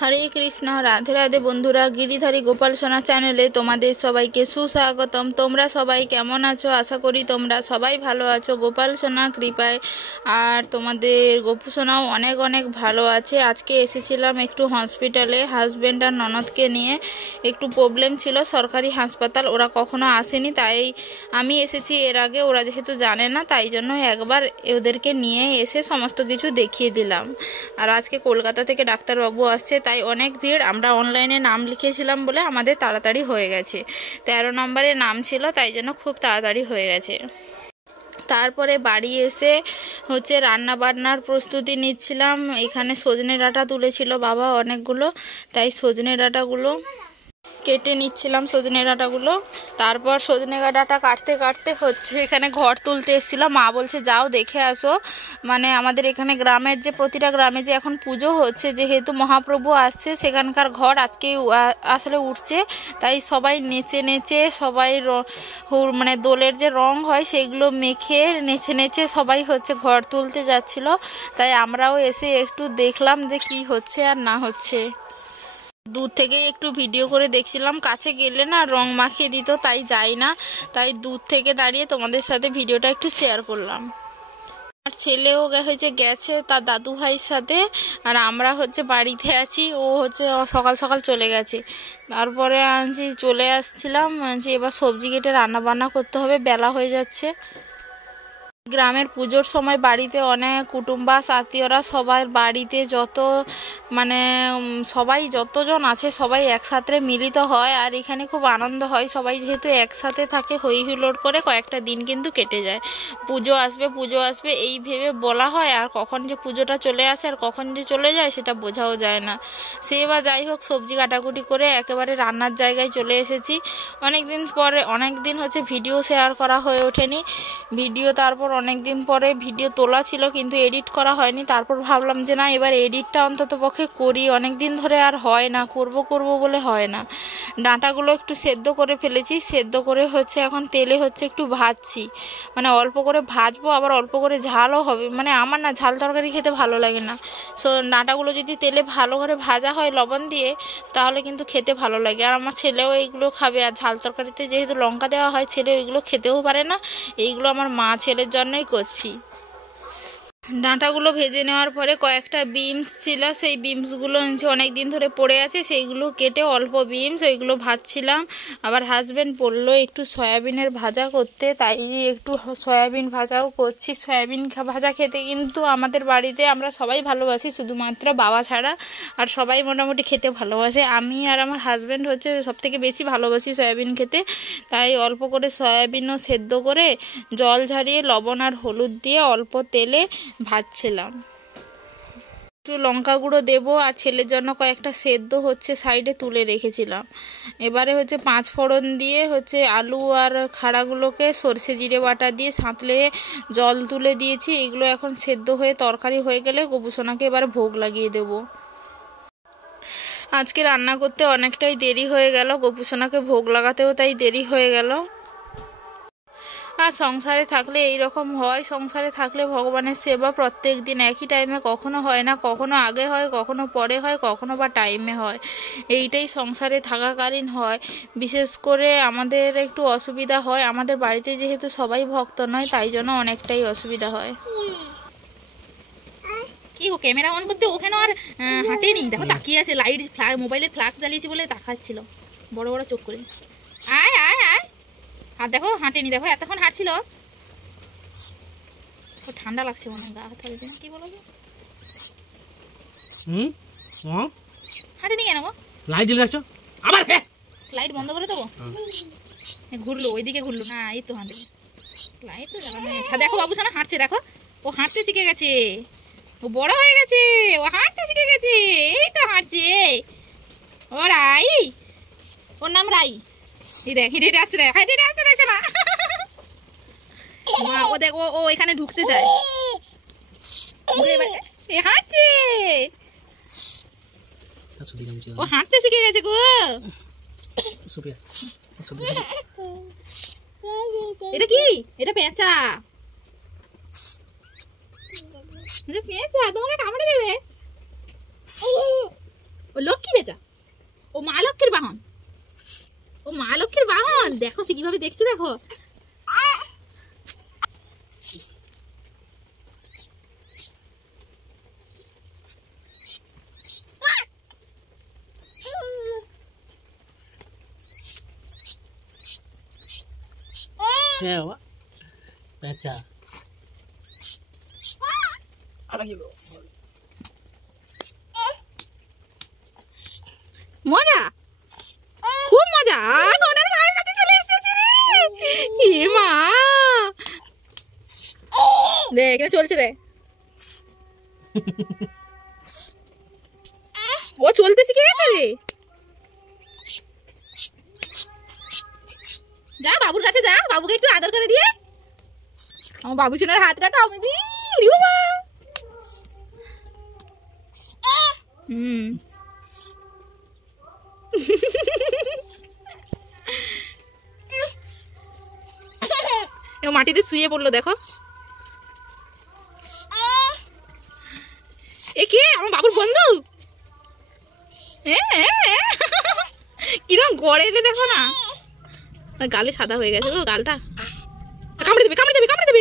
হরে কৃষ্ণ, রাধে রাধে বন্ধুরা। গিরিধারী গোপাল সোনা চ্যানেলে তোমাদের সবাইকে সুস্বাগতম। তোমরা সবাই কেমন আছো? আশা করি তোমরা সবাই ভালো আছো গোপাল সোনা কৃপায়। আর তোমাদের গোপু সোনাও অনেক অনেক ভালো আছে। আজকে এসেছিলাম একটু হসপিটালে হাজব্যান্ড আর ননদকে নিয়ে। একটু প্রবলেম ছিল সরকারি হাসপাতাল, ওরা কখনো আসেনি, তাই আমি এসেছি এর আগে। ওরা যেহেতু জানে না, তাই জন্য একবার ওদেরকে নিয়ে এসে সমস্ত কিছু দেখিয়ে দিলাম। আর আজকে কলকাতা থেকে ডাক্তারবাবু আসছে, তাই অনেক ভিড়। আমরা অনলাইনে নাম লিখেছিলাম বলে আমাদের তাড়াতাড়ি হয়ে গেছে। 13 নম্বরে নাম ছিল, তাই জন্য খুব তাড়াতাড়ি হয়ে গেছে। তারপরে বাড়ি এসে রান্না বান্নার প্রস্তুতি নিচ্ছিলাম। এখানে সজনে ডাঁটা তুলেছিল বাবা অনেকগুলো, তাই সজনে ডাঁটাগুলো কেটে নিচ্ছিলাম সজনে ডাঁটাগুলো। তারপর সজনে ডাঁটা কাটতে কাটতে এখানে ঘর তুলতে এসেছিলাম। মা বলছে যাও দেখে আসো, মানে আমাদের এখানে গ্রামের যে প্রতিটা গ্রামে যে এখন পুজো হচ্ছে, যেহেতু মহাপ্রভু আসছে, সেখানকার ঘর আজকেই আসলে উঠছে। তাই সবাই নেচে নেচে সবাই মানে দোলের যে রং হয় সেগুলো মেখে নেচে নেচে সবাই ঘর তুলতে যাচ্ছিল। তাই আমরাও এসে একটু দেখলাম যে কি হচ্ছে আর না হচ্ছে। দূর থেকে একটু ভিডিও করে দেখছিলাম, কাছে গেলে না রং মাখিয়ে দিত, তাই যাই না। তাই দূর থেকে দাঁড়িয়ে তোমাদের সাথে ভিডিওটা একটু শেয়ার করলাম। আর ছেলেও গেছে তার দাদু ভাইয়ের সাথে, আর আমরা বাড়িতে আছি। ও সকাল সকাল চলে গেছে। তারপরে চলে আসছিলাম এবার সবজি কেটে রান্না বান্না করতে হবে, বেলা হয়ে যাচ্ছে। গ্রামের পুজোর সময় বাড়িতে অনেক কুটুম্বাস আত্মীয়রা সবার বাড়িতে সবাই যতজন আছে সবাই একসাথে মিলিত হয়। আর এখানে খুব আনন্দ হয়, সবাই যেহেতু একসাথে থাকে হই হুল্লোড় করে কয়েকটা দিন কিন্তু কেটে যায়। পুজো আসবে এই ভেবে বলা হয়, আর কখন যে পুজোটা চলে আসে আর কখন যে চলে যায় সেটা বোঝাও যায় না। সে বা যাই হোক, সবজি কাটাকুটি করে একেবারে রান্নার জায়গায় চলে এসেছি। অনেক দিন ভিডিও শেয়ার করা হয়ে ওঠেনি। তারপর অনেক দিন পরে ভিডিও তোলা ছিল, কিন্তু এডিট করা হয়নি। তারপর ভাবলাম যে না, এবার এডিটটা অন্তত পক্ষে করি। অনেক দিন ধরে আর হয় না, করব বলে হয় না। ডাঁটাগুলো একটু সেদ্ধ করে ফেলেছি, সেদ্ধ করে এখন তেলে একটু ভাজছি, মানে অল্প করে ভাজবো, আবার অল্প করে ঝালও হবে। মানে আমার না ঝাল তরকারি খেতে ভালো লাগে না। ডাঁটাগুলো যদি তেলে ভালো করে ভাজা হয় লবণ দিয়ে, তাহলে কিন্তু খেতে ভালো লাগে। আর আমার ছেলেও এইগুলো খাবে। আর ঝাল তরকারিতে যেহেতু লঙ্কা দেওয়া হয়, ছেলে ওইগুলো খেতেও পারে না। এইগুলো আমার মা ছেলের জন্যই করছি। ডাঁটাগুলো ভেজে নেওয়ার পরে কয়েকটা বিমস ছিল, সেই বিমসগুলো অনেক দিন ধরে পড়ে আছে, সেইগুলো কেটে অল্প বিমস ওইগুলো ভাজছিলাম। আবার হাজব্যান্ড বললো একটু সয়াবিনের ভাজা করতে, তাই একটু সয়াবিন ভাজাও করছি। সয়াবিন ভাজা খেতে কিন্তু আমাদের বাড়িতে আমরা সবাই ভালোবাসি, শুধুমাত্র বাবা ছাড়া। আর সবাই মোটামুটি খেতে ভালোবাসে। আমি আর আমার হাজব্যান্ড সবথেকে বেশি ভালোবাসি সয়াবিন খেতে। তাই অল্প করে সয়াবিনও সেদ্ধ করে জল ঝরিয়ে লবণ আর হলুদ দিয়ে অল্প তেলে ভাজছিলাম। একটু লঙ্কা গুঁড়ো দেবো, আর ছেলের জন্য কয়েকটা সেদ্ধ সাইডে তুলে রেখেছিলাম। এবারে 5 ফোড়ন দিয়ে আলু আর খাড়াগুলোকে সরষে জিরে বাটা দিয়ে সাঁতলে জল তুলে দিয়েছি। এগুলো এখন সেদ্ধ হয়ে তরকারি হয়ে গেলে গোপুসোনাকে এবার ভোগ লাগিয়ে দেবো। আজকে রান্না করতে অনেকটাই দেরি হয়ে গেল, গোপুসোনাকে ভোগ লাগাতেও তাই দেরি হয়ে গেল। আর সংসারে থাকলে এইরকম হয়। সংসারে থাকলে ভগবানের সেবা প্রত্যেক দিন একই টাইমে কখনো হয় না, কখনো আগে হয়, কখনো পরে হয়, কখনো বা টাইমে হয়। এইটাই সংসারে থাকাকালীন হয়। বিশেষ করে আমাদের একটু অসুবিধা হয়। আমাদের বাড়িতে যেহেতু সবাই ভক্ত নয়, তাই জন্য অনেকটাই অসুবিধা হয়। কি ও ক্যামেরা অন করতে ওখানে আর হাঁটেনি, দেখো তাকিয়ে আছে, লাইট মোবাইলের ফ্ল্যাশ জ্বালিয়েছি বলে তাকাচ্ছিল বড় বড় চোখ করে। আয় আয় আয়, আর দেখো হাঁটেনি, দেখো এতক্ষণ হাঁটছিল। ঠান্ডা লাগছে মনে হয়, গা হাত হবে না, কি বলো? হাঁটেনি কেন গো? লাইট জ্বলে রাখছো, আবার লাইট বন্ধ করে দেবো। ঘুরলো, ওইদিকে ঘুরলো না, এই তো হাঁটে। লাইট তো জ্বালানো হয়েছে। দেখো বাবুসোনা হাঁটছে, দেখো ও হাঁটতে শিখে গেছে, ও বড় হয়ে গেছে, ও হাঁটতে শিখে গেছে। এই তো হাঁটছে, ও রাই, ওর নাম রাই। এই দেখ হেঁটে হেঁটে আসছে, দেখ হেঁটে হেঁটে আসছে, দেখছো না? ও দেখ, ও এখানে ঢুকতে চায়, হাঁটছে, ও হাঁটতে শিখে গেছে গো। এটা কি? এটা পেঁচা, পেঁচা তোমাকে কামড়ে দেবে। বললো দেখো সে কিভাবে দেখছে দেখো। হ্যাঁ আচ্ছা মজা, খুব মজা। সোনার মায়ের কাছে চলে এসেছে রে। এ মা দেখ এখানে চলছে রে। ও চলতে শিখে গেছে রে। যা বাবুর কাছে যা, বাবুকে একটু আদর করে দিয়ে। আমার বাবু সোনার হাতটা কামড়ে দি। বাবা মাটিতে শুয়ে পড়লো দেখো। এ কে? আমার বাবুর বন্ধু। কিরম গড়েছে দেখো না, গালে সাদা হয়ে গেছে তো গালটা। কামড়ে দেবে কামড়ে দেবে কামড়ে দেবে।